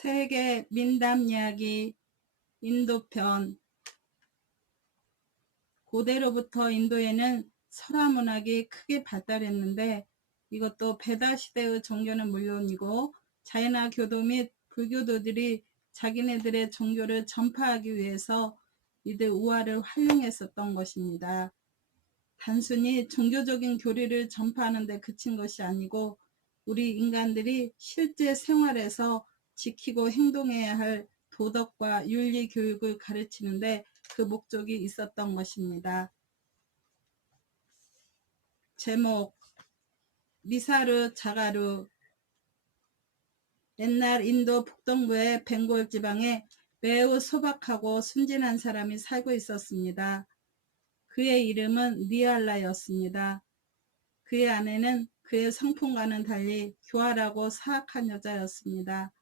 세계 민담 이야기 인도편. 고대로부터 인도에는 설화 문학이 크게 발달했는데 이것도 베다 시대의 종교는 물론이고 자이나 교도 및 불교도들이 자기네들의 종교를 전파하기 위해서 이들 우화를 활용했었던 것입니다. 단순히 종교적인 교리를 전파하는 데 그친 것이 아니고 우리 인간들이 실제 생활에서 지키고 행동해야 할 도덕과 윤리 교육을 가르치는데 그 목적이 있었던 것입니다. 제목 미사르 자가루. 옛날 인도 북동부의 벵골 지방에 매우 소박하고 순진한 사람이 살고 있었습니다. 그의 이름은 니알라였습니다. 그의 아내는 그의 성품과는 달리 교활하고 사악한 여자였습니다.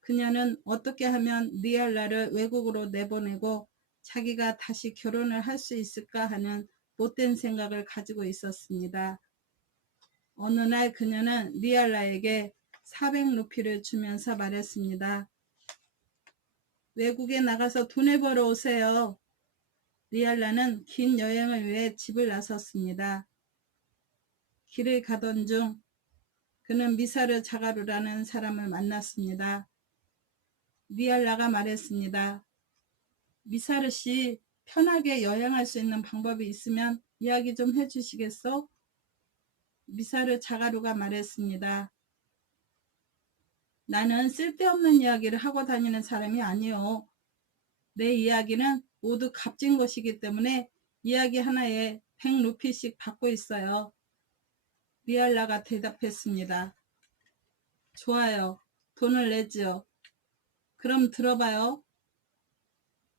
그녀는 어떻게 하면 니알라를 외국으로 내보내고 자기가 다시 결혼을 할 수 있을까 하는 못된 생각을 가지고 있었습니다. 어느 날 그녀는 니알라에게 400루피를 주면서 말했습니다. 외국에 나가서 돈을 벌어 오세요. 니알라는 긴 여행을 위해 집을 나섰습니다. 길을 가던 중 그는 미사르 자가루라는 사람을 만났습니다. 니알라가 말했습니다. 미사르 씨, 편하게 여행할 수 있는 방법이 있으면 이야기 좀 해주시겠어? 미사르 자가루가 말했습니다. 나는 쓸데없는 이야기를 하고 다니는 사람이 아니요. 내 이야기는 모두 값진 것이기 때문에 이야기 하나에 100루피씩 받고 있어요. 니알라가 대답했습니다. 좋아요. 돈을 내지요. 그럼 들어봐요.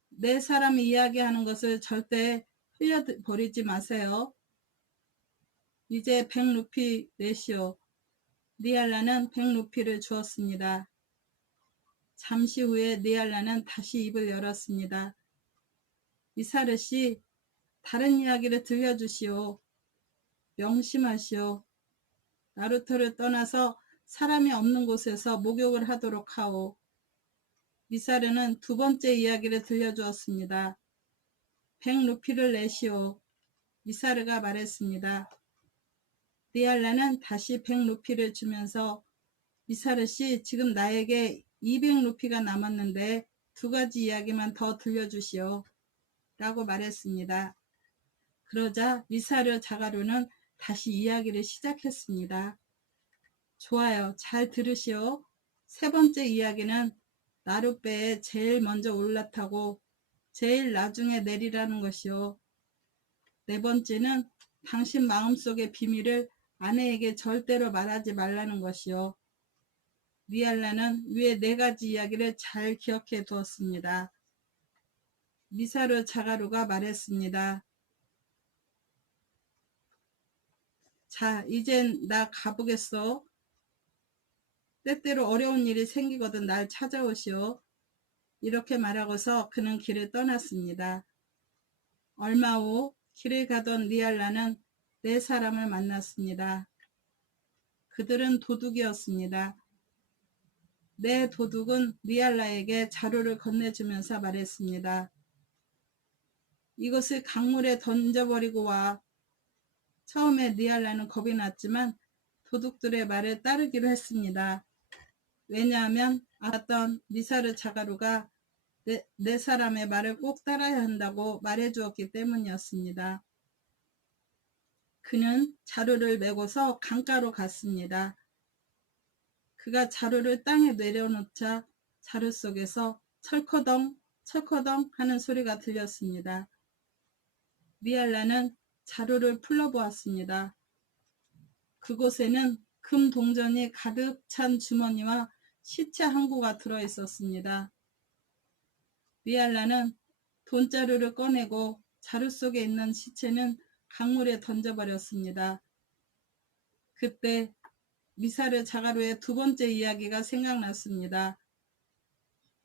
내 사람이 이야기하는 것을 절대 흘려버리지 마세요. 이제 100루피 내시오. 니알라는 100루피를 주었습니다. 잠시 후에 니알라는 다시 입을 열었습니다. 미사르 씨, 다른 이야기를 들려주시오. 명심하시오. 나루토를 떠나서 사람이 없는 곳에서 목욕을 하도록 하오. 미사르는 두 번째 이야기를 들려주었습니다. 100루피를 내시오. 미사르가 말했습니다. 니알라는 다시 100루피를 주면서 미사르 씨, 지금 나에게 200루피가 남았는데 두 가지 이야기만 더 들려주시오. 라고 말했습니다. 그러자 미사르 자가루는 다시 이야기를 시작했습니다. 좋아요. 잘 들으시오. 세 번째 이야기는 나룻배에 제일 먼저 올라타고 제일 나중에 내리라는 것이요. 네 번째는 당신 마음속의 비밀을 아내에게 절대로 말하지 말라는 것이요. 니알라는 위에 네 가지 이야기를 잘 기억해 두었습니다. 미사르 자가루가 말했습니다. 자, 이젠 나 가보겠어. 때때로 어려운 일이 생기거든 날 찾아오시오. 이렇게 말하고서 그는 길을 떠났습니다. 얼마 후 길을 가던 니알라는 네 사람을 만났습니다. 그들은 도둑이었습니다. 네 도둑은 니알라에게 자루를 건네주면서 말했습니다. 이것을 강물에 던져버리고 와. 처음에 니알라는 겁이 났지만 도둑들의 말에 따르기로 했습니다. 왜냐하면 알았던 미사르 자가루가 네 사람의 말을 꼭 따라야 한다고 말해주었기 때문이었습니다. 그는 자루를 메고서 강가로 갔습니다. 그가 자루를 땅에 내려놓자 자루 속에서 철커덩 철커덩 하는 소리가 들렸습니다. 니알라는 자루를 풀러보았습니다. 그곳에는 금 동전이 가득 찬 주머니와 시체 한 구가 들어있었습니다. 니알라는 돈자루를 꺼내고 자루 속에 있는 시체는 강물에 던져버렸습니다. 그때 미사르 자가루의 두 번째 이야기가 생각났습니다.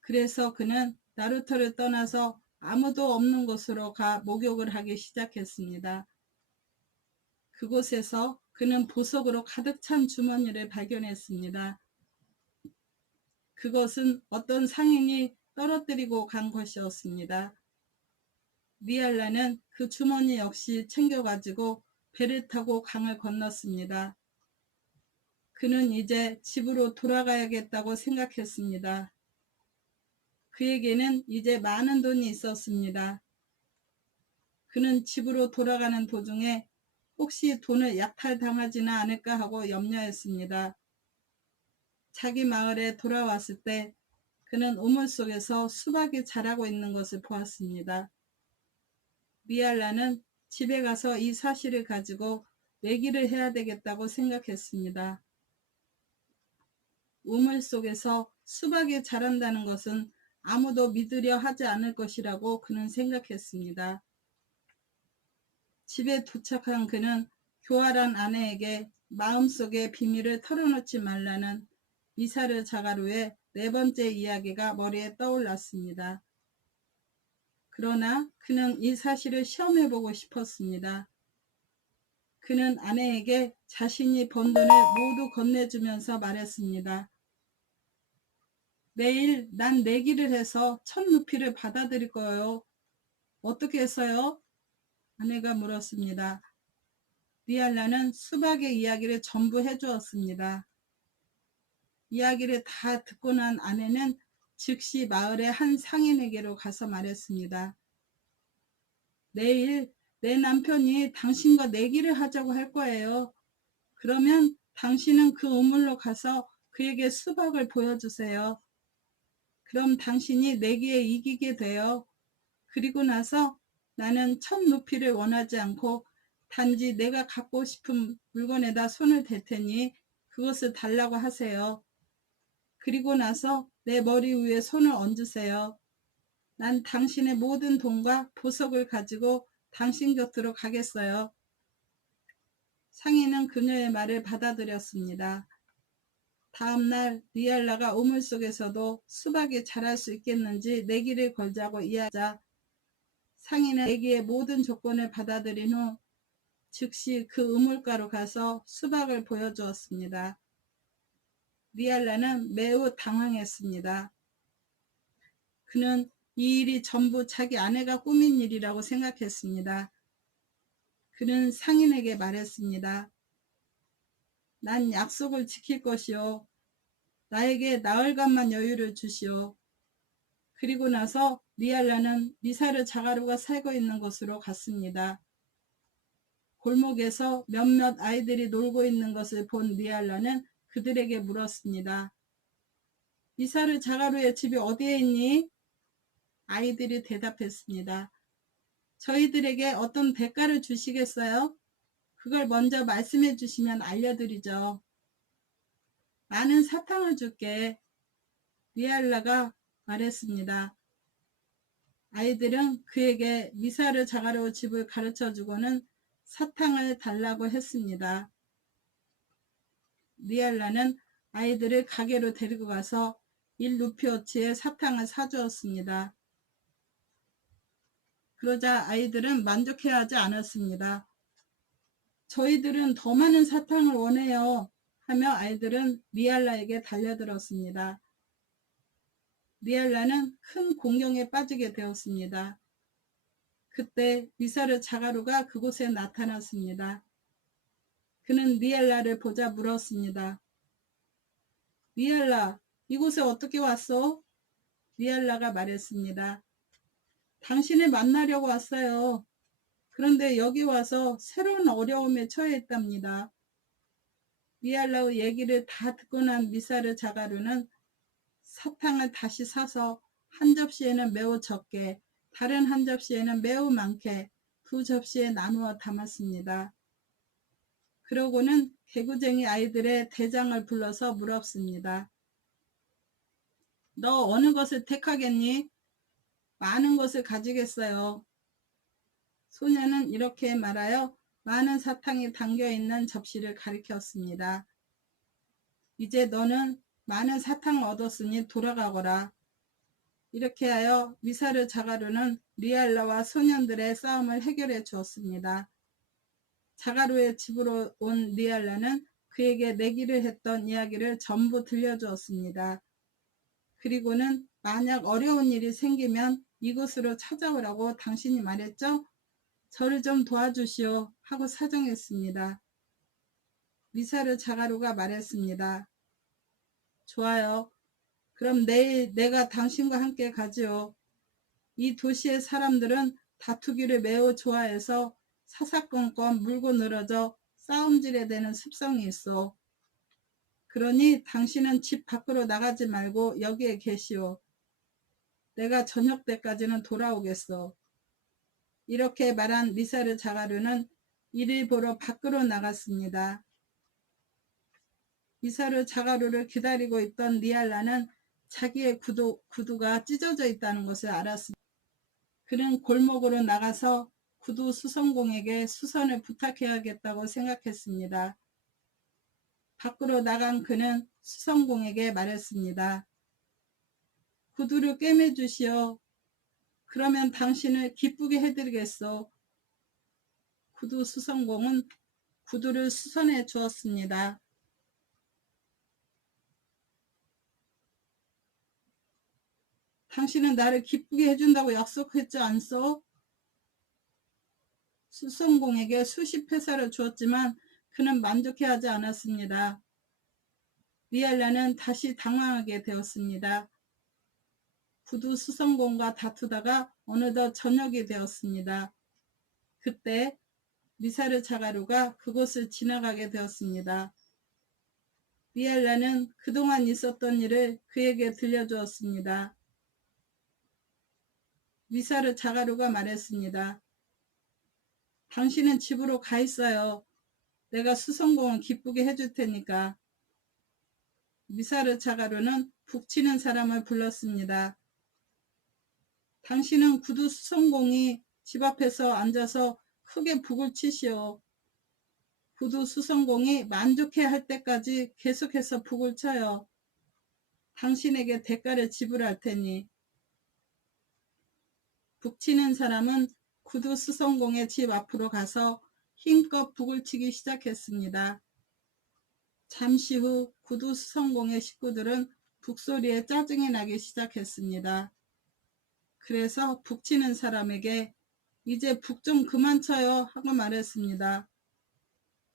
그래서 그는 나루토를 떠나서 아무도 없는 곳으로 가 목욕을 하기 시작했습니다. 그곳에서 그는 보석으로 가득 찬 주머니를 발견했습니다. 그것은 어떤 상인이 떨어뜨리고 간 것이었습니다. 리알라는 그 주머니 역시 챙겨가지고 배를 타고 강을 건넜습니다. 그는 이제 집으로 돌아가야겠다고 생각했습니다. 그에게는 이제 많은 돈이 있었습니다. 그는 집으로 돌아가는 도중에 혹시 돈을 약탈당하지는 않을까 하고 염려했습니다. 자기 마을에 돌아왔을 때 그는 우물 속에서 수박이 자라고 있는 것을 보았습니다. 리알라는 집에 가서 이 사실을 가지고 내기를 해야 되겠다고 생각했습니다. 우물 속에서 수박이 자란다는 것은 아무도 믿으려 하지 않을 것이라고 그는 생각했습니다. 집에 도착한 그는 교활한 아내에게 마음속의 비밀을 털어놓지 말라는 이사르 자가루의 네 번째 이야기가 머리에 떠올랐습니다. 그러나 그는 이 사실을 시험해보고 싶었습니다. 그는 아내에게 자신이 번 돈을 모두 건네주면서 말했습니다. 내일 난 내기를 해서 1000루피를 받아들일 거예요. 어떻게 했어요? 아내가 물었습니다. 리알라는 수박의 이야기를 전부 해주었습니다. 이야기를 다 듣고 난 아내는 즉시 마을의 한 상인에게로 가서 말했습니다. 내일 내 남편이 당신과 내기를 하자고 할 거예요. 그러면 당신은 그 우물로 가서 그에게 수박을 보여주세요. 그럼 당신이 내기에 이기게 돼요. 그리고 나서 나는 1000루피를 원하지 않고 단지 내가 갖고 싶은 물건에다 손을 댈 테니 그것을 달라고 하세요. 그리고 나서 내 머리 위에 손을 얹으세요. 난 당신의 모든 돈과 보석을 가지고 당신 곁으로 가겠어요. 상인은 그녀의 말을 받아들였습니다. 다음날 리알라가 우물 속에서도 수박이 자랄 수 있겠는지 내기를 걸자고 이야기하자 상인은 내기의 모든 조건을 받아들인 후 즉시 그 우물가로 가서 수박을 보여주었습니다. 리알라는 매우 당황했습니다. 그는 이 일이 전부 자기 아내가 꾸민 일이라고 생각했습니다. 그는 상인에게 말했습니다. 난 약속을 지킬 것이요. 나에게 나흘간만 여유를 주시오. 그리고 나서 리알라는 리사르 자가루가 살고 있는 곳으로 갔습니다. 골목에서 몇몇 아이들이 놀고 있는 것을 본 리알라는 그들에게 물었습니다. 리사르 자가루의 집이 어디에 있니? 아이들이 대답했습니다. 저희들에게 어떤 대가를 주시겠어요? 그걸 먼저 말씀해 주시면 알려드리죠. 많은 사탕을 줄게. 리알라가 말했습니다. 아이들은 그에게 리사르 자가루 집을 가르쳐 주고는 사탕을 달라고 했습니다. 리알라는 아이들을 가게로 데리고 가서 1루피어치의 사탕을 사주었습니다. 그러자 아이들은 만족해하지 않았습니다. 저희들은 더 많은 사탕을 원해요. 하며 아이들은 리알라에게 달려들었습니다. 리알라는 큰 공경에 빠지게 되었습니다. 그때 리사르 자가루가 그곳에 나타났습니다. 그는 리알라를 보자 물었습니다. 리알라, 이곳에 어떻게 왔어? 리알라가 말했습니다. 당신을 만나려고 왔어요. 그런데 여기 와서 새로운 어려움에 처해 있답니다. 리알라의 얘기를 다 듣고 난 리사르 자가루는 사탕을 다시 사서 한 접시에는 매우 적게, 다른 한 접시에는 매우 많게 두 접시에 나누어 담았습니다. 그러고는 개구쟁이 아이들의 대장을 불러서 물었습니다. 너 어느 것을 택하겠니? 많은 것을 가지겠어요. 소녀는 이렇게 말하여 많은 사탕이 담겨있는 접시를 가리켰습니다. 이제 너는 많은 사탕을 얻었으니 돌아가거라. 이렇게 하여 리사르 자가루는 리알라와 소년들의 싸움을 해결해 주었습니다. 자가루의 집으로 온 리알라는 그에게 내기를 했던 이야기를 전부 들려주었습니다. 그리고는 만약 어려운 일이 생기면 이곳으로 찾아오라고 당신이 말했죠? 저를 좀 도와주시오 하고 사정했습니다. 미사르 자가루가 말했습니다. 좋아요. 그럼 내일 내가 당신과 함께 가지요. 이 도시의 사람들은 다투기를 매우 좋아해서 사사건건 물고 늘어져 싸움질에 대는 습성이 있어. 그러니 당신은 집 밖으로 나가지 말고 여기에 계시오. 내가 저녁 때까지는 돌아오겠어. 이렇게 말한 미사르 자가루는 이를 보러 밖으로 나갔습니다. 미사르 자가루를 기다리고 있던 리알라는 자기의 구두가 찢어져 있다는 것을 알았습니다. 그는 골목으로 나가서 구두 수선공에게 수선을 부탁해야겠다고 생각했습니다. 밖으로 나간 그는 수선공에게 말했습니다. 구두를 꿰매 주시오. 그러면 당신을 기쁘게 해드리겠소. 구두 수선공은 구두를 수선해 주었습니다. 당신은 나를 기쁘게 해준다고 약속했지 않소? 수선공에게 수십 회사를 주었지만 그는 만족해하지 않았습니다. 리알라는 다시 당황하게 되었습니다. 구두 수선공과 다투다가 어느덧 저녁이 되었습니다. 그때 미사르 자가루가 그곳을 지나가게 되었습니다. 리알라는 그동안 있었던 일을 그에게 들려주었습니다. 미사르 자가루가 말했습니다. 당신은 집으로 가 있어요. 내가 수선공을 기쁘게 해줄 테니까. 미사르 자가루는 북치는 사람을 불렀습니다. 당신은 구두 수선공이 집 앞에서 앉아서 크게 북을 치시오. 구두 수선공이 만족해 할 때까지 계속해서 북을 쳐요. 당신에게 대가를 지불할 테니. 북치는 사람은 구두 수선공의 집 앞으로 가서 힘껏 북을 치기 시작했습니다. 잠시 후 구두 수선공의 식구들은 북소리에 짜증이 나기 시작했습니다. 그래서 북치는 사람에게 이제 북 좀 그만 쳐요 하고 말했습니다.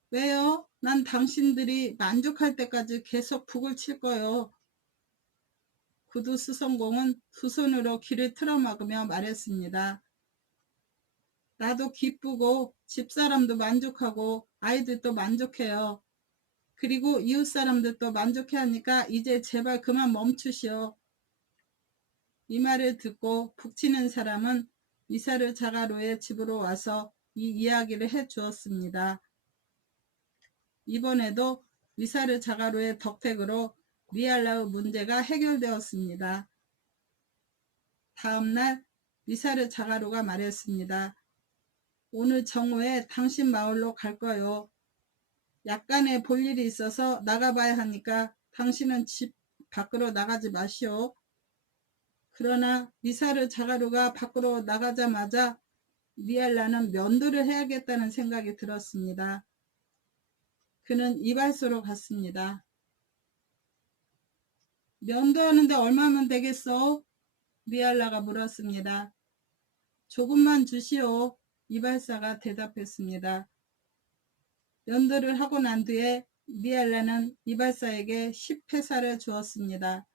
왜요? 난 당신들이 만족할 때까지 계속 북을 칠 거요. 구두 수선공은 두 손으로 귀를 틀어막으며 말했습니다. 나도 기쁘고 집사람도 만족하고 아이들도 만족해요. 그리고 이웃 사람들도 만족해하니까 이제 제발 그만 멈추시오. 이 말을 듣고 북치는 사람은 미사르 자가루의 집으로 와서 이 이야기를 해 주었습니다. 이번에도 미사르 자가루의 덕택으로 리알라의 문제가 해결되었습니다. 다음날 미사르 자가루가 말했습니다. 오늘 정오에 당신 마을로 갈 거요. 약간의 볼 일이 있어서 나가봐야 하니까 당신은 집 밖으로 나가지 마시오. 그러나 미사르 자가루가 밖으로 나가자마자 리알라는 면도를 해야겠다는 생각이 들었습니다. 그는 이발소로 갔습니다. 면도하는데 얼마면 되겠어? 리알라가 물었습니다. 조금만 주시오. 이발사가 대답했습니다. 면도를 하고 난 뒤에 리알라는 이발사에게 10회사를 주었습니다.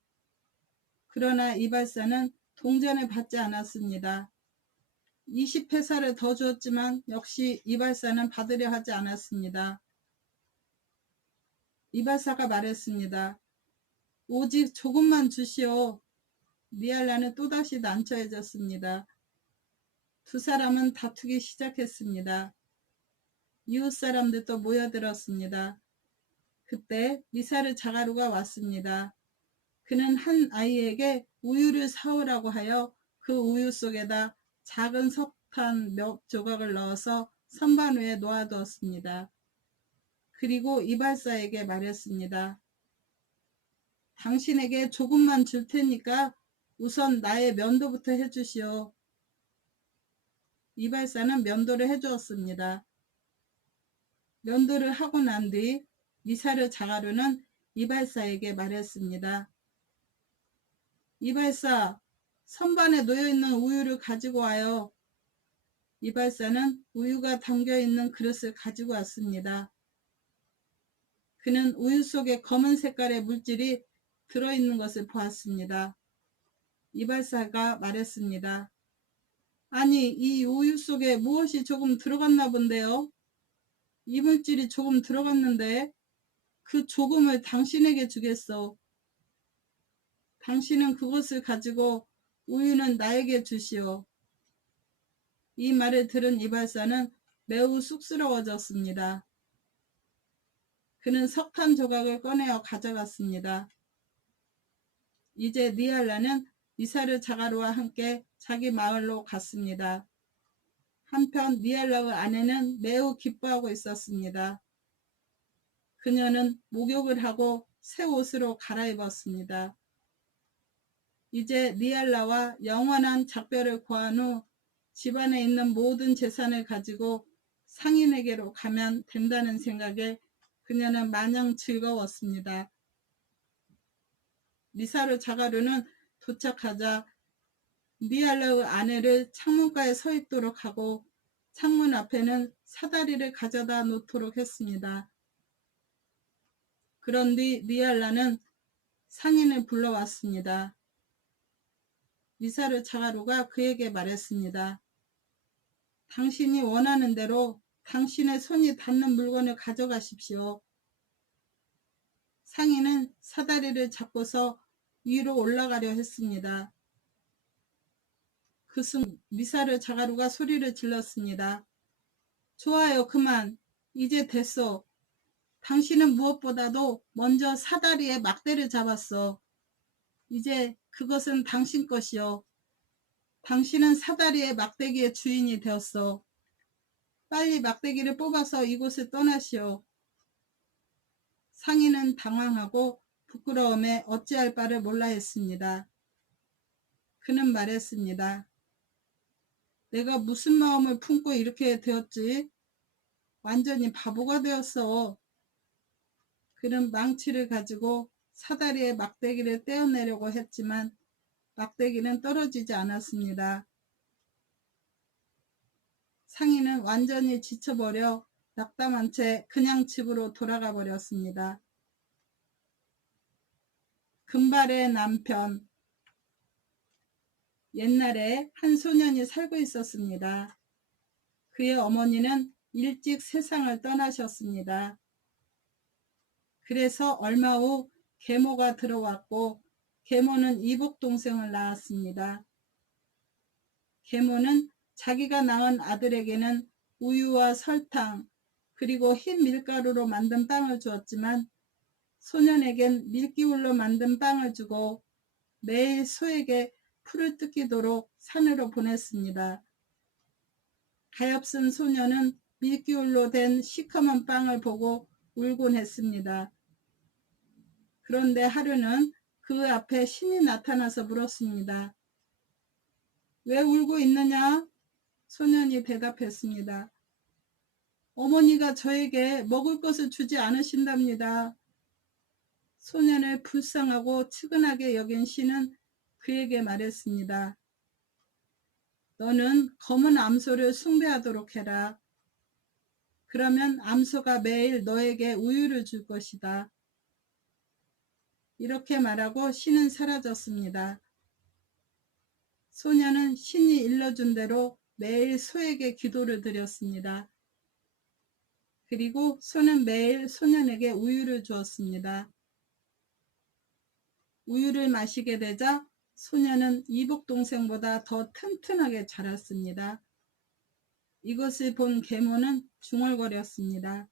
그러나 이발사는 동전을 받지 않았습니다. 20회사를 더 주었지만 역시 이발사는 받으려 하지 않았습니다. 이발사가 말했습니다. 오직 조금만 주시오. 리알라는 또다시 난처해졌습니다. 두 사람은 다투기 시작했습니다. 이웃 사람들도 모여들었습니다. 그때 미사르 자가루가 왔습니다. 그는 한 아이에게 우유를 사오라고 하여 그 우유 속에다 작은 석탄 몇 조각을 넣어서 선반 위에 놓아두었습니다. 그리고 이발사에게 말했습니다. 당신에게 조금만 줄 테니까 우선 나의 면도부터 해주시오. 이발사는 면도를 해주었습니다. 면도를 하고 난 뒤 미사르 자가루는 이발사에게 말했습니다. 이발사, 선반에 놓여있는 우유를 가지고 와요. 이발사는 우유가 담겨있는 그릇을 가지고 왔습니다. 그는 우유 속에 검은 색깔의 물질이 들어있는 것을 보았습니다. 이발사가 말했습니다. 아니, 이 우유 속에 무엇이 조금 들어갔나 본데요. 이물질이 조금 들어갔는데 그 조금을 당신에게 주겠소. 당신은 그것을 가지고 우유는 나에게 주시오. 이 말을 들은 이발사는 매우 쑥스러워졌습니다. 그는 석탄 조각을 꺼내어 가져갔습니다. 이제 니알라는 미사르 자가루와 함께 자기 마을로 갔습니다. 한편 니알라의 아내는 매우 기뻐하고 있었습니다. 그녀는 목욕을 하고 새 옷으로 갈아입었습니다. 이제 니알라와 영원한 작별을 고한 후 집안에 있는 모든 재산을 가지고 상인에게로 가면 된다는 생각에 그녀는 마냥 즐거웠습니다. 미사르 자가루는 도착하자 니알라의 아내를 창문가에 서 있도록 하고 창문 앞에는 사다리를 가져다 놓도록 했습니다. 그런 뒤 니알라는 상인을 불러왔습니다. 미사르 자가루가 그에게 말했습니다. 당신이 원하는 대로 당신의 손이 닿는 물건을 가져가십시오. 상인은 사다리를 잡고서 위로 올라가려 했습니다. 그 순간 미사르 자가루가 소리를 질렀습니다. 좋아요, 그만. 이제 됐어. 당신은 무엇보다도 먼저 사다리에 막대를 잡았어. 이제 그것은 당신 것이요. 당신은 사다리의 막대기의 주인이 되었어. 빨리 막대기를 뽑아서 이곳을 떠나시오. 상인은 당황하고 부끄러움에 어찌할 바를 몰라 했습니다. 그는 말했습니다. 내가 무슨 마음을 품고 이렇게 되었지? 완전히 바보가 되었어. 그는 망치를 가지고 사다리의 막대기를 떼어내려고 했지만 막대기는 떨어지지 않았습니다. 상인은 완전히 지쳐버려 낙담한 채 그냥 집으로 돌아가 버렸습니다. 금발의 남편. 옛날에 한 소년이 살고 있었습니다. 그의 어머니는 일찍 세상을 떠나셨습니다. 그래서 얼마 후 계모가 들어왔고 계모는 이복 동생을 낳았습니다. 계모는 자기가 낳은 아들에게는 우유와 설탕 그리고 흰 밀가루로 만든 빵을 주었지만 소년에겐 밀기울로 만든 빵을 주고 매일 소에게 풀을 뜯기도록 산으로 보냈습니다. 가엾은 소년은 밀기울로 된 시커먼 빵을 보고 울곤 했습니다. 그런데 하루는 그 앞에 신이 나타나서 물었습니다. 왜 울고 있느냐? 소년이 대답했습니다. 어머니가 저에게 먹을 것을 주지 않으신답니다. 소년을 불쌍하고 측은하게 여긴 신은 그에게 말했습니다. 너는 검은 암소를 숭배하도록 해라. 그러면 암소가 매일 너에게 우유를 줄 것이다. 이렇게 말하고 신은 사라졌습니다. 소년은 신이 일러준 대로 매일 소에게 기도를 드렸습니다. 그리고 소는 매일 소년에게 우유를 주었습니다. 우유를 마시게 되자 소년은 이복 동생보다 더 튼튼하게 자랐습니다. 이것을 본 계모는 중얼거렸습니다.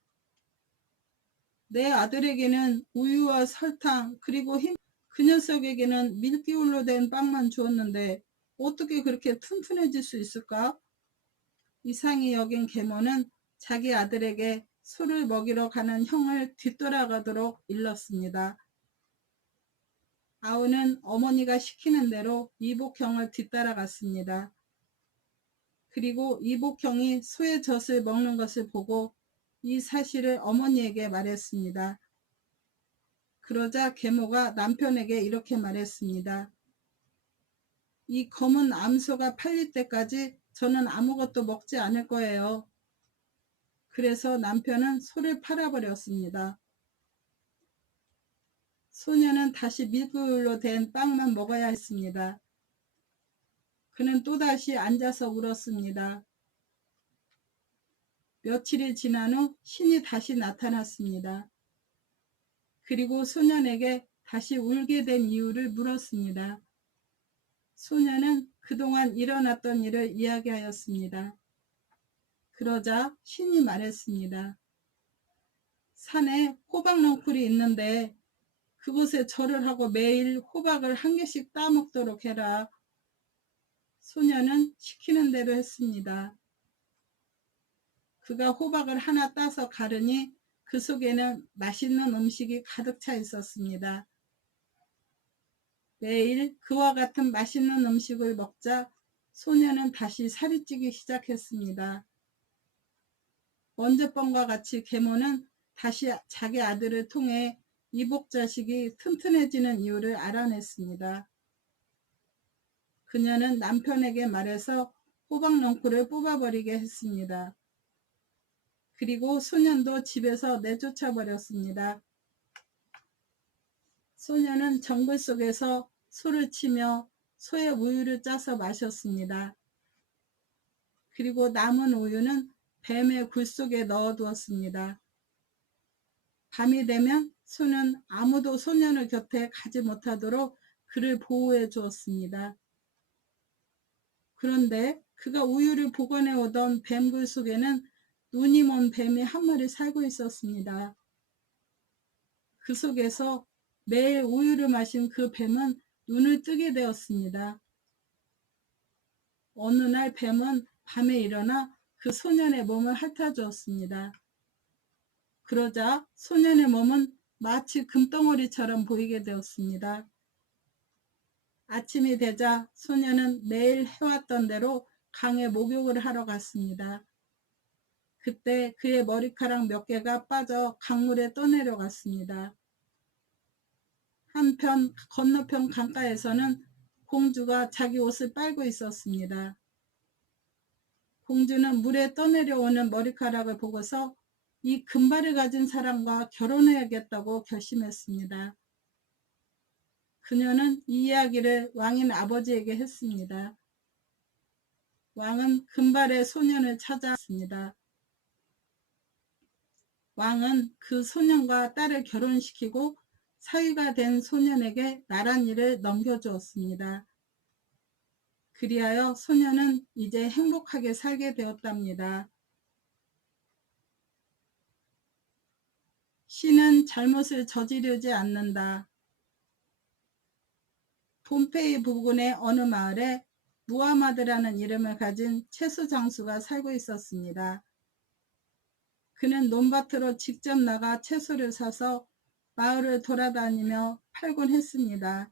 내 아들에게는 우유와 설탕 그리고 그 녀석에게는 밀기울로 된 빵만 주었는데 어떻게 그렇게 튼튼해질 수 있을까? 이상히 여긴 계모는 자기 아들에게 소를 먹이러 가는 형을 뒤돌아가도록 일렀습니다. 아우는 어머니가 시키는 대로 이복형을 뒤따라갔습니다. 그리고 이복형이 소의 젖을 먹는 것을 보고 이 사실을 어머니에게 말했습니다. 그러자 계모가 남편에게 이렇게 말했습니다. 이 검은 암소가 팔릴 때까지 저는 아무것도 먹지 않을 거예요. 그래서 남편은 소를 팔아버렸습니다. 소녀는 다시 밀가루로 된 빵만 먹어야 했습니다. 그는 또다시 앉아서 울었습니다. 며칠이 지난 후 신이 다시 나타났습니다. 그리고 소년에게 다시 울게 된 이유를 물었습니다. 소년은 그동안 일어났던 일을 이야기하였습니다. 그러자 신이 말했습니다. 산에 호박 넝쿨이 있는데 그곳에 절을 하고 매일 호박을 한 개씩 따먹도록 해라. 소년은 시키는 대로 했습니다. 그가 호박을 하나 따서 가르니 그 속에는 맛있는 음식이 가득 차 있었습니다. 매일 그와 같은 맛있는 음식을 먹자 소년은 다시 살이 찌기 시작했습니다. 먼저 번과 같이 계모는 다시 자기 아들을 통해 이복자식이 튼튼해지는 이유를 알아냈습니다. 그녀는 남편에게 말해서 호박 넝쿨을 뽑아버리게 했습니다. 그리고 소년도 집에서 내쫓아 버렸습니다. 소년은 정글 속에서 소를 치며 소의 우유를 짜서 마셨습니다. 그리고 남은 우유는 뱀의 굴 속에 넣어두었습니다. 밤이 되면 소는 아무도 소년의 곁에 가지 못하도록 그를 보호해 주었습니다. 그런데 그가 우유를 보관해 오던 뱀굴 속에는 눈이 먼 뱀이 한 마리 살고 있었습니다. 그 속에서 매일 우유를 마신 그 뱀은 눈을 뜨게 되었습니다. 어느 날 뱀은 밤에 일어나 그 소년의 몸을 핥아주었습니다. 그러자 소년의 몸은 마치 금덩어리처럼 보이게 되었습니다. 아침이 되자 소년은 매일 해왔던 대로 강에 목욕을 하러 갔습니다. 그때 그의 머리카락 몇 개가 빠져 강물에 떠내려갔습니다. 한편 건너편 강가에서는 공주가 자기 옷을 빨고 있었습니다. 공주는 물에 떠내려오는 머리카락을 보고서 이 금발을 가진 사람과 결혼해야겠다고 결심했습니다. 그녀는 이 이야기를 왕인 아버지에게 했습니다. 왕은 금발의 소년을 찾아왔습니다. 왕은 그 소년과 딸을 결혼시키고 사위가 된 소년에게 나랏일을 넘겨주었습니다. 그리하여 소년은 이제 행복하게 살게 되었답니다. 신은 잘못을 저지르지 않는다. 폼페이 부근의 어느 마을에 무하마드라는 이름을 가진 채소 장수가 살고 있었습니다. 그는 논밭으로 직접 나가 채소를 사서 마을을 돌아다니며 팔곤 했습니다.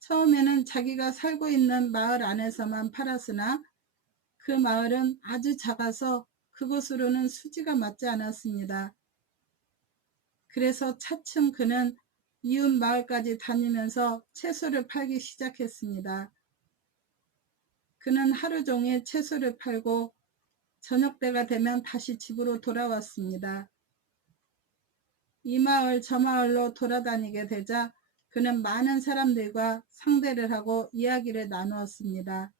처음에는 자기가 살고 있는 마을 안에서만 팔았으나 그 마을은 아주 작아서 그곳으로는 수지가 맞지 않았습니다. 그래서 차츰 그는 이웃 마을까지 다니면서 채소를 팔기 시작했습니다. 그는 하루 종일 채소를 팔고 저녁 때가 되면 다시 집으로 돌아왔습니다. 이 마을 저 마을로 돌아다니게 되자 그는 많은 사람들과 상대를 하고 이야기를 나누었습니다.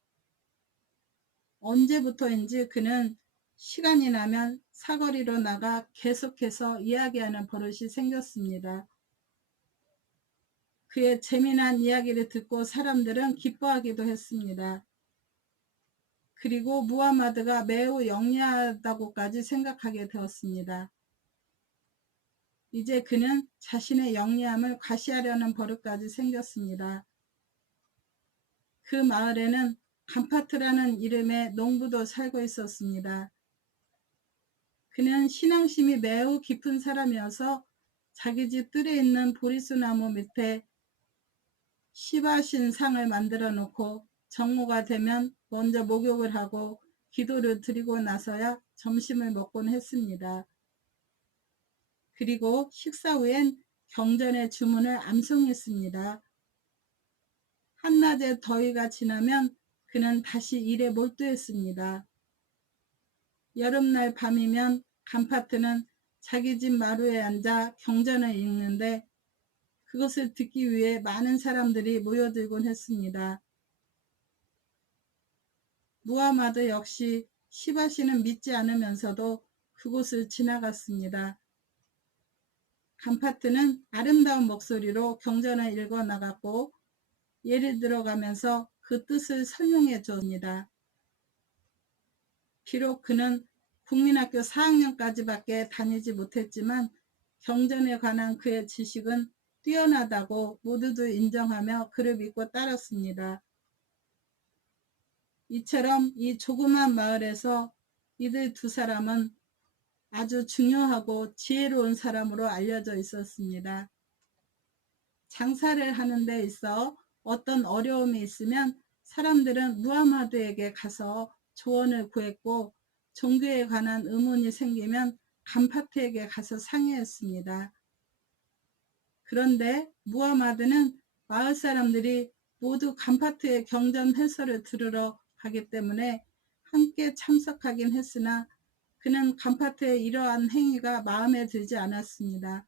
언제부터인지 그는 시간이 나면 사거리로 나가 계속해서 이야기하는 버릇이 생겼습니다. 그의 재미난 이야기를 듣고 사람들은 기뻐하기도 했습니다. 그리고 무하마드가 매우 영리하다고까지 생각하게 되었습니다. 이제 그는 자신의 영리함을 과시하려는 버릇까지 생겼습니다. 그 마을에는 간파트라는 이름의 농부도 살고 있었습니다. 그는 신앙심이 매우 깊은 사람이어서 자기 집 뜰에 있는 보리수 나무 밑에 시바신 상을 만들어 놓고 정오가 되면 먼저 목욕을 하고 기도를 드리고 나서야 점심을 먹곤 했습니다. 그리고 식사 후엔 경전의 주문을 암송했습니다. 한낮의 더위가 지나면 그는 다시 일에 몰두했습니다. 여름날 밤이면 간파트는 자기 집 마루에 앉아 경전을 읽는데 그것을 듣기 위해 많은 사람들이 모여들곤 했습니다. 무하마드 역시 시바시는 믿지 않으면서도 그곳을 지나갔습니다. 간파트는 아름다운 목소리로 경전을 읽어 나갔고 예를 들어가면서 그 뜻을 설명해 줍니다. 비록 그는 국민학교 4학년까지밖에 다니지 못했지만 경전에 관한 그의 지식은 뛰어나다고 모두들 인정하며 그를 믿고 따랐습니다. 이처럼 이 조그만 마을에서 이들 두 사람은 아주 중요하고 지혜로운 사람으로 알려져 있었습니다. 장사를 하는 데 있어 어떤 어려움이 있으면 사람들은 무하마드에게 가서 조언을 구했고 종교에 관한 의문이 생기면 간파트에게 가서 상의했습니다. 그런데 무하마드는 마을 사람들이 모두 간파트의 경전 해설을 들으러 가기 때문에 함께 참석하긴 했으나 그는 간파트의 이러한 행위가 마음에 들지 않았습니다.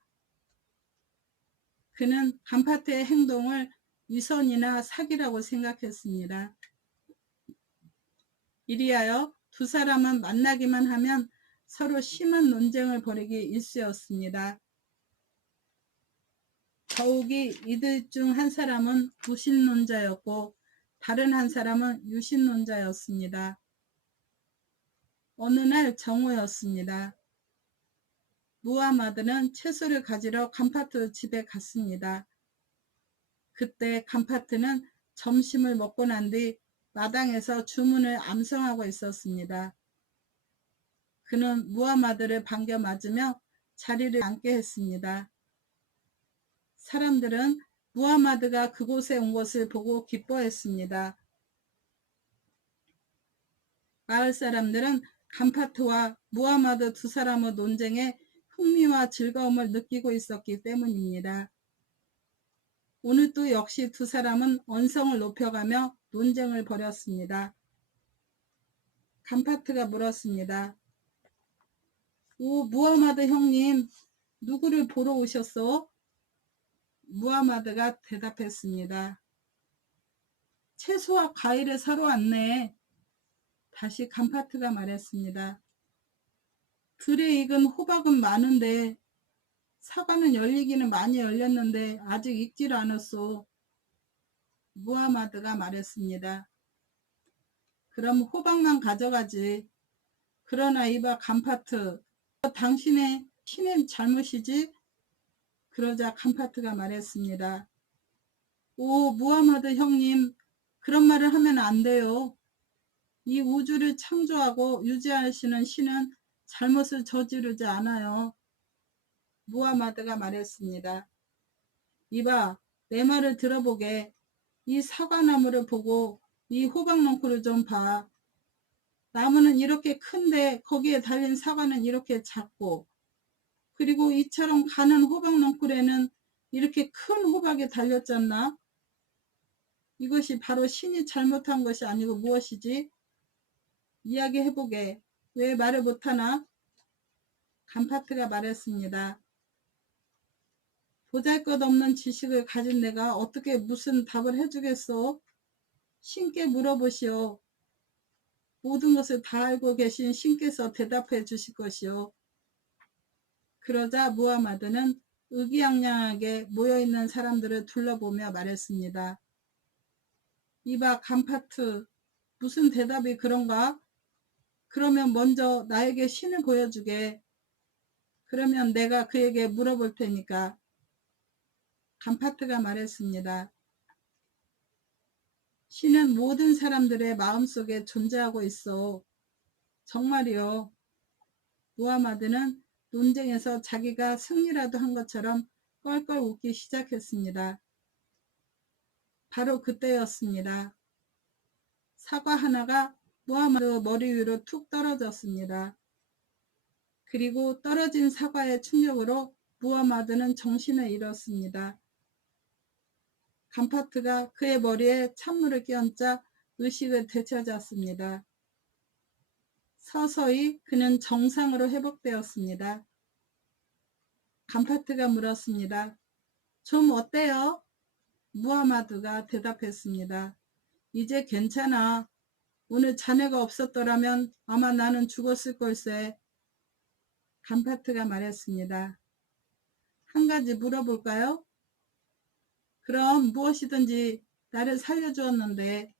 그는 간파트의 행동을 위선이나 사기라고 생각했습니다. 이리하여 두 사람은 만나기만 하면 서로 심한 논쟁을 벌이기 일쑤였습니다. 더욱이 이들 중 한 사람은 무신론자였고 다른 한 사람은 유신론자였습니다. 어느 날 정오였습니다. 무하마드는 채소를 가지러 간파트 집에 갔습니다. 그때 간파트는 점심을 먹고 난 뒤 마당에서 주문을 암송하고 있었습니다. 그는 무하마드를 반겨 맞으며 자리를 앉게 했습니다. 사람들은 무하마드가 그곳에 온 것을 보고 기뻐했습니다. 마을 사람들은 간파트와 무하마드 두 사람의 논쟁에 흥미와 즐거움을 느끼고 있었기 때문입니다. 오늘도 역시 두 사람은 언성을 높여가며 논쟁을 벌였습니다. 간파트가 물었습니다. 오, 무하마드 형님, 누구를 보러 오셨어? 무하마드가 대답했습니다. 채소와 과일을 사러 왔네. 다시 간파트가 말했습니다. 들에 익은 호박은 많은데 사과는 열리기는 많이 열렸는데 아직 익지를 않았소. 무하마드가 말했습니다. 그럼 호박만 가져가지. 그러나 이봐 간파트, 당신의 신의 잘못이지? 그러자 간파트가 말했습니다. 오, 무하마드 형님, 그런 말을 하면 안 돼요. 이 우주를 창조하고 유지하시는 신은 잘못을 저지르지 않아요. 무하마드가 말했습니다. 이봐, 내 말을 들어보게. 이 사과나무를 보고 이 호박넝쿨을 좀 봐. 나무는 이렇게 큰데 거기에 달린 사과는 이렇게 작고, 그리고 이처럼 가는 호박넝쿨에는 이렇게 큰 호박이 달렸잖나? 이것이 바로 신이 잘못한 것이 아니고 무엇이지? 이야기해보게. 왜 말을 못하나? 간파트가 말했습니다. 보잘것없는 지식을 가진 내가 어떻게 무슨 답을 해주겠소? 신께 물어보시오. 모든 것을 다 알고 계신 신께서 대답해 주실 것이오. 그러자 무하마드는 의기양양하게 모여있는 사람들을 둘러보며 말했습니다. 이봐 간파트, 무슨 대답이 그런가? 그러면 먼저 나에게 신을 보여주게. 그러면 내가 그에게 물어볼 테니까. 간파트가 말했습니다. 신은 모든 사람들의 마음속에 존재하고 있어. 정말이요. 무하마드는 논쟁에서 자기가 승리라도 한 것처럼 껄껄 웃기 시작했습니다. 바로 그때였습니다. 사과 하나가 무하마드 머리 위로 툭 떨어졌습니다. 그리고 떨어진 사과의 충격으로 무하마드는 정신을 잃었습니다. 간파트가 그의 머리에 찬물을 끼얹자 의식을 되찾았습니다. 서서히 그는 정상으로 회복되었습니다. 간파트가 물었습니다. 좀 어때요? 무하마드가 대답했습니다. 이제 괜찮아. 오늘 자네가 없었더라면 아마 나는 죽었을 걸세. 간파트가 말했습니다. 한 가지 물어볼까요? 그럼 무엇이든지 나를 살려주었는데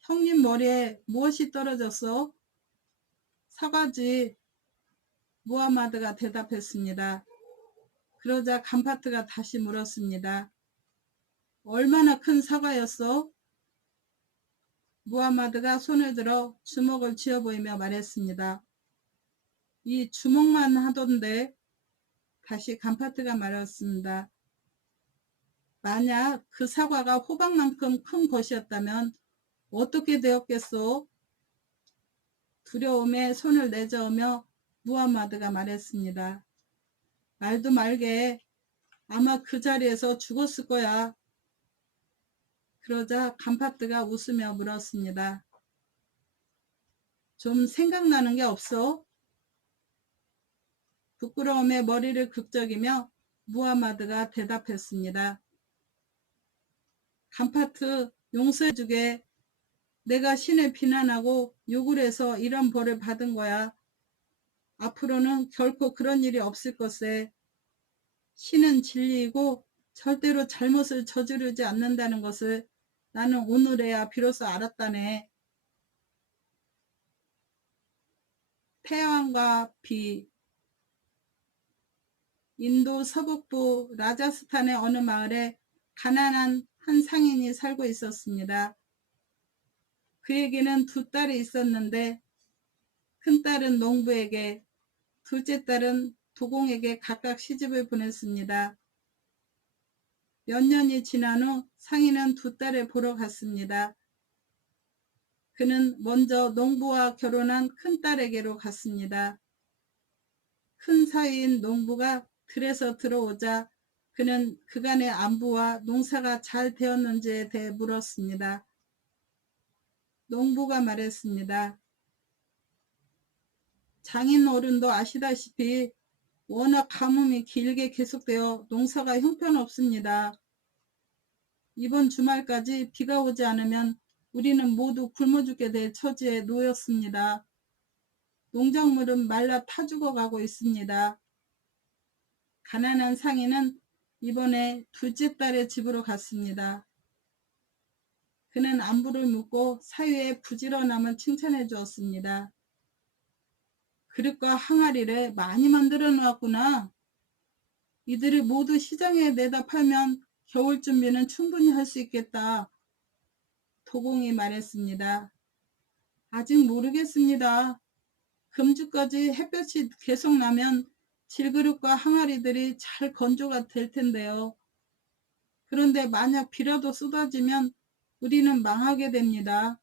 형님 머리에 무엇이 떨어졌어? 사과지. 무하마드가 대답했습니다. 그러자 간파트가 다시 물었습니다. 얼마나 큰 사과였어? 무하마드가 손을 들어 주먹을 쥐어 보이며 말했습니다. 이 주먹만 하던데. 다시 간파트가 말했습니다. 만약 그 사과가 호박만큼 큰 것이었다면 어떻게 되었겠소? 두려움에 손을 내저으며 무하마드가 말했습니다. 말도 말게. 아마 그 자리에서 죽었을 거야. 그러자 간파트가 웃으며 물었습니다. 좀 생각나는 게 없어? 부끄러움에 머리를 극적이며 무하마드가 대답했습니다. 간파트, 용서해주게. 내가 신을 비난하고 욕을 해서 이런 벌을 받은 거야. 앞으로는 결코 그런 일이 없을 것에. 신은 진리이고 절대로 잘못을 저지르지 않는다는 것을 나는 오늘에야 비로소 알았다네. 태양과 비. 인도 서북부 라자스탄의 어느 마을에 가난한 한 상인이 살고 있었습니다. 그에게는 두 딸이 있었는데 큰딸은 농부에게, 둘째 딸은 도공에게 각각 시집을 보냈습니다. 몇 년이 지난 후 상인은 두 딸을 보러 갔습니다. 그는 먼저 농부와 결혼한 큰딸에게로 갔습니다. 큰 사위인 농부가 들에서 들어오자 그는 그간의 안부와 농사가 잘 되었는지에 대해 물었습니다. 농부가 말했습니다. 장인 어른도 아시다시피 워낙 가뭄이 길게 계속되어 농사가 형편없습니다. 이번 주말까지 비가 오지 않으면 우리는 모두 굶어 죽게 될 처지에 놓였습니다. 농작물은 말라 타 죽어가고 있습니다. 가난한 상인은 이번에 둘째 딸의 집으로 갔습니다. 그는 안부를 묻고 사위의 부지런함을 칭찬해 주었습니다. 그릇과 항아리를 많이 만들어 놓았구나. 이들을 모두 시장에 내다 팔면 겨울 준비는 충분히 할 수 있겠다. 도공이 말했습니다. 아직 모르겠습니다. 금주까지 햇볕이 계속 나면 질그릇과 항아리들이 잘 건조가 될 텐데요. 그런데 만약 비라도 쏟아지면 우리는 망하게 됩니다.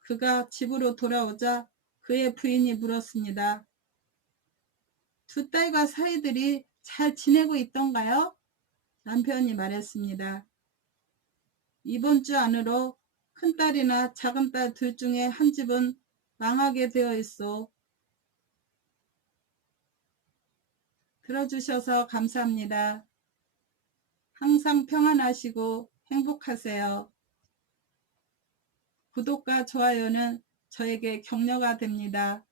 그가 집으로 돌아오자 그의 부인이 물었습니다. 두 딸과 사이들이 잘 지내고 있던가요? 남편이 말했습니다. 이번 주 안으로 큰딸이나 작은딸 둘 중에 한 집은 망하게 되어 있어. 들어주셔서 감사합니다. 항상 평안하시고 행복하세요. 구독과 좋아요는 저에게 격려가 됩니다.